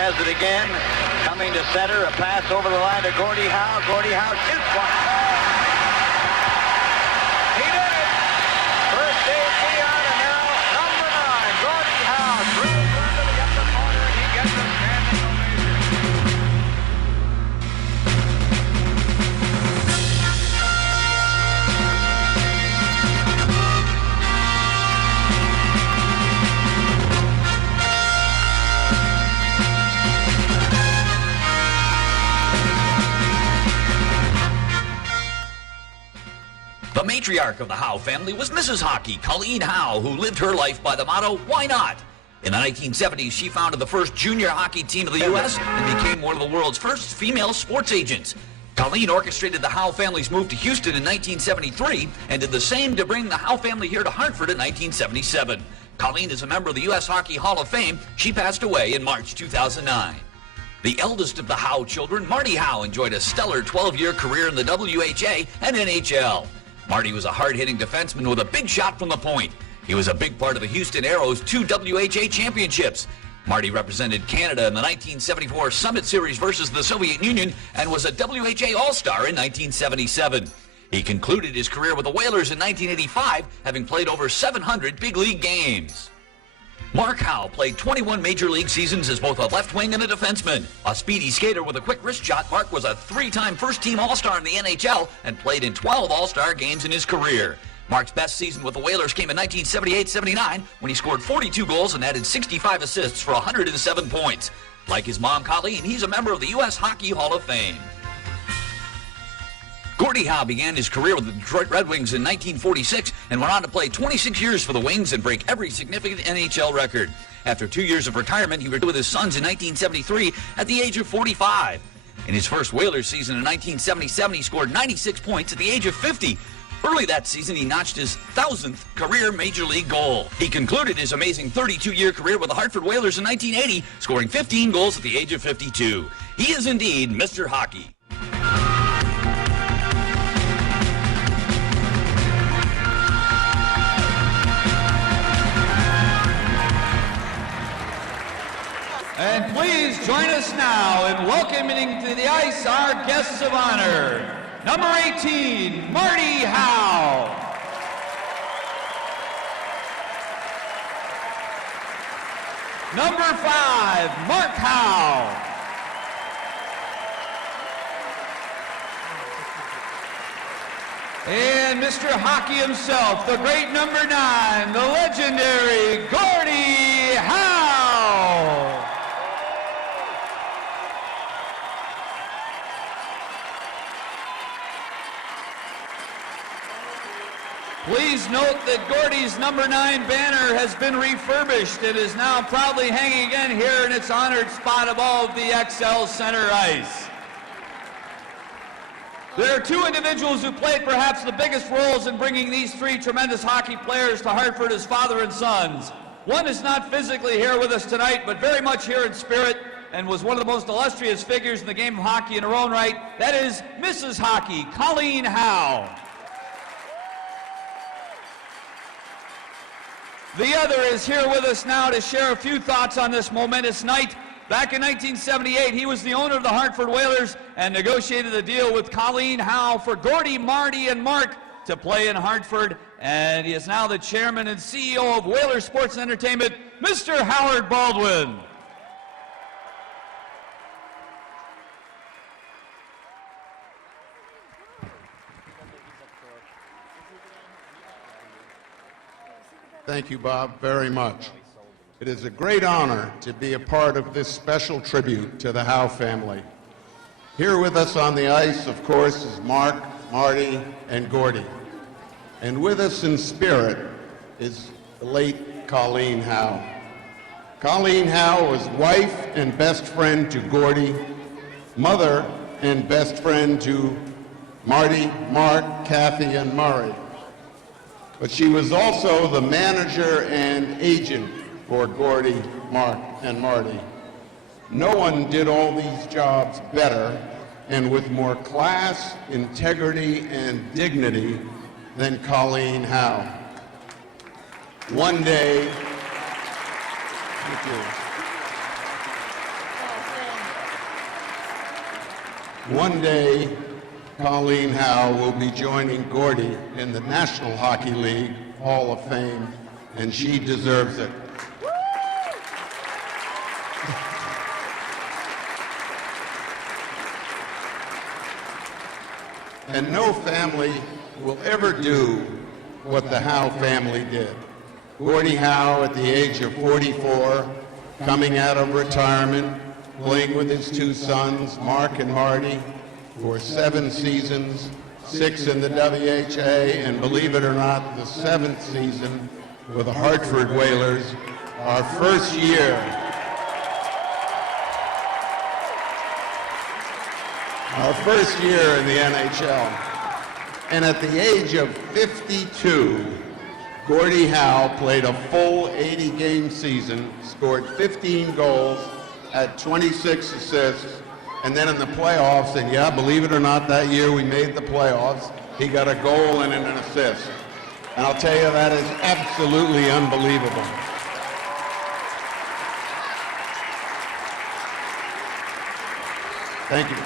has it again. Coming to center, a pass over the line to Gordie Howe. Gordie Howe shoots one. He did it! First save Leon, and now number 9, Gordie Howe. Drills into the upper corner, and he gets a standing ovation. The matriarch of the Howe family was Mrs. Hockey, Colleen Howe, who lived her life by the motto, why not? In the 1970s, she founded the first junior hockey team of the U.S. and became one of the world's first female sports agents. Colleen orchestrated the Howe family's move to Houston in 1973 and did the same to bring the Howe family here to Hartford in 1977. Colleen is a member of the U.S. Hockey Hall of Fame. She passed away in March 2009. The eldest of the Howe children, Marty Howe, enjoyed a stellar 12-year career in the WHA and NHL. Marty was a hard-hitting defenseman with a big shot from the point. He was a big part of the Houston Aeros' 2 WHA championships. Marty represented Canada in the 1974 Summit Series versus the Soviet Union and was a WHA All-Star in 1977. He concluded his career with the Whalers in 1985, having played over 700 big league games. Mark Howe played 21 major league seasons as both a left wing and a defenseman. A speedy skater with a quick wrist shot, Mark was a 3-time first-team All-Star in the NHL and played in 12 All-Star games in his career. Mark's best season with the Whalers came in 1978-79 when he scored 42 goals and added 65 assists for 107 points. Like his mom, Colleen, he's a member of the U.S. Hockey Hall of Fame. Gordie Howe began his career with the Detroit Red Wings in 1946 and went on to play 26 years for the Wings and break every significant NHL record. After 2 years of retirement, he returned with his sons in 1973 at the age of 45. In his first Whalers season in 1977, he scored 96 points at the age of 50. Early that season, he notched his 1,000th career Major League goal. He concluded his amazing 32-year career with the Hartford Whalers in 1980, scoring 15 goals at the age of 52. He is indeed Mr. Hockey. And please join us now in welcoming to the ice our guests of honor. Number 18, Marty Howe. Number 5, Mark Howe. And Mr. Hockey himself, the great number 9, the legendary Gordie Howe. Please note that Gordie's number 9 banner has been refurbished. It is now proudly hanging again here in its honored spot above the XL center ice. There are 2 individuals who played perhaps the biggest roles in bringing these 3 tremendous hockey players to Hartford as father and sons. One is not physically here with us tonight, but very much here in spirit, and was one of the most illustrious figures in the game of hockey in her own right. That is Mrs. Hockey, Colleen Howe. The other is here with us now to share a few thoughts on this momentous night. Back in 1978, he was the owner of the Hartford Whalers and negotiated a deal with Colleen Howe for Gordie, Marty, and Mark to play in Hartford. And he is now the chairman and CEO of Whaler Sports and Entertainment, Mr. Howard Baldwin. Thank you, Bob, very much. It is a great honor to be a part of this special tribute to the Howe family. Here with us on the ice, of course, is Mark, Marty, and Gordie. And with us in spirit is the late Colleen Howe. Colleen Howe was wife and best friend to Gordie, mother and best friend to Marty, Mark, Kathy, and Murray. But she was also the manager and agent for Gordie, Mark, and Marty. No one did all these jobs better and with more class, integrity, and dignity than Colleen Howe. One day, One day, Colleen Howe will be joining Gordie in the National Hockey League Hall of Fame, and she deserves it. And no family will ever do what the Howe family did. Gordie Howe, at the age of 44, coming out of retirement, playing with his two sons, Mark and Marty, for 7 seasons, 6 in the WHA, and believe it or not, the 7th season with the Hartford Whalers, our first year. Our first year in the NHL. And at the age of 52, Gordie Howe played a full 80-game season, scored 15 goals, had 26 assists, and then in the playoffs, and yeah, believe it or not, that year we made the playoffs, he got a goal and an assist. And I'll tell you, that is absolutely unbelievable. Thank you.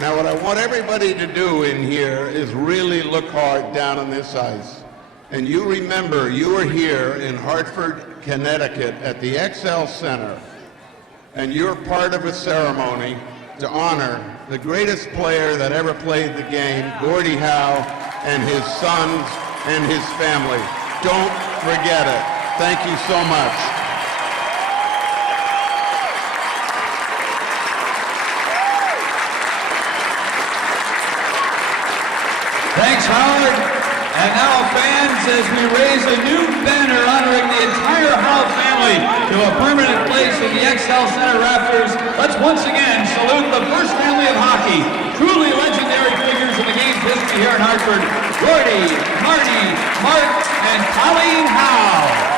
Now, what I want everybody to do in here is really look hard down on this ice. And you remember, you were here in Hartford, Connecticut at the XL Center, and you're part of a ceremony to honor the greatest player that ever played the game, Gordie Howe, and his sons and his family. Don't forget it. Thank you so much. Thanks, Howard. And now, fans, as we raise a new banner honoring the entire Howe family to a permanent place in the XL Center rafters, let's once again salute the first family of hockey, truly legendary figures in the game's history here in Hartford, Gordie, Marty, Mark, and Colleen Howe.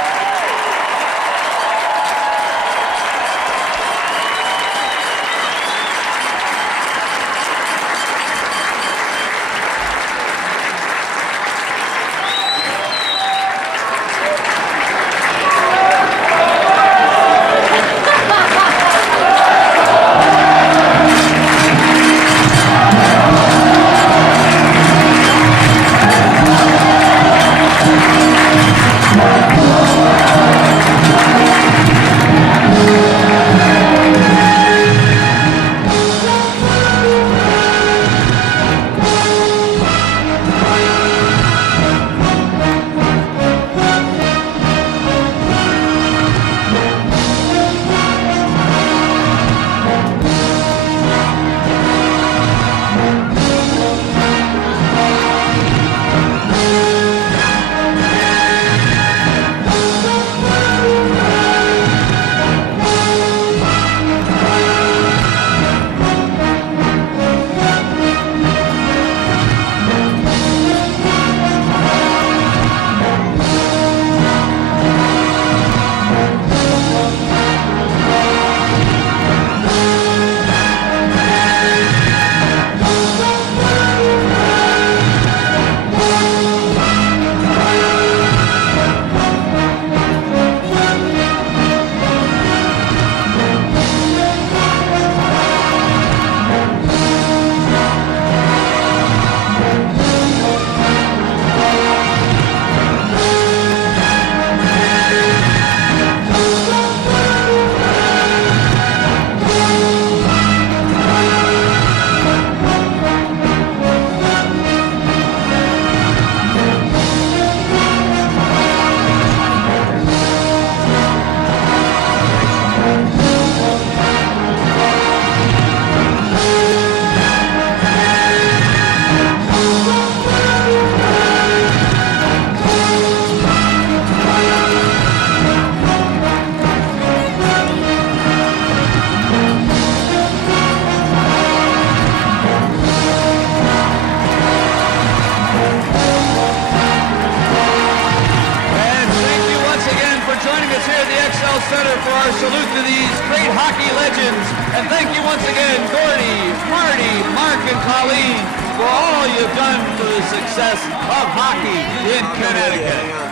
Center for our salute to these great hockey legends. And thank you once again, Gordie, Marty, Mark, and Colleen, for all you've done for the success of hockey in Connecticut.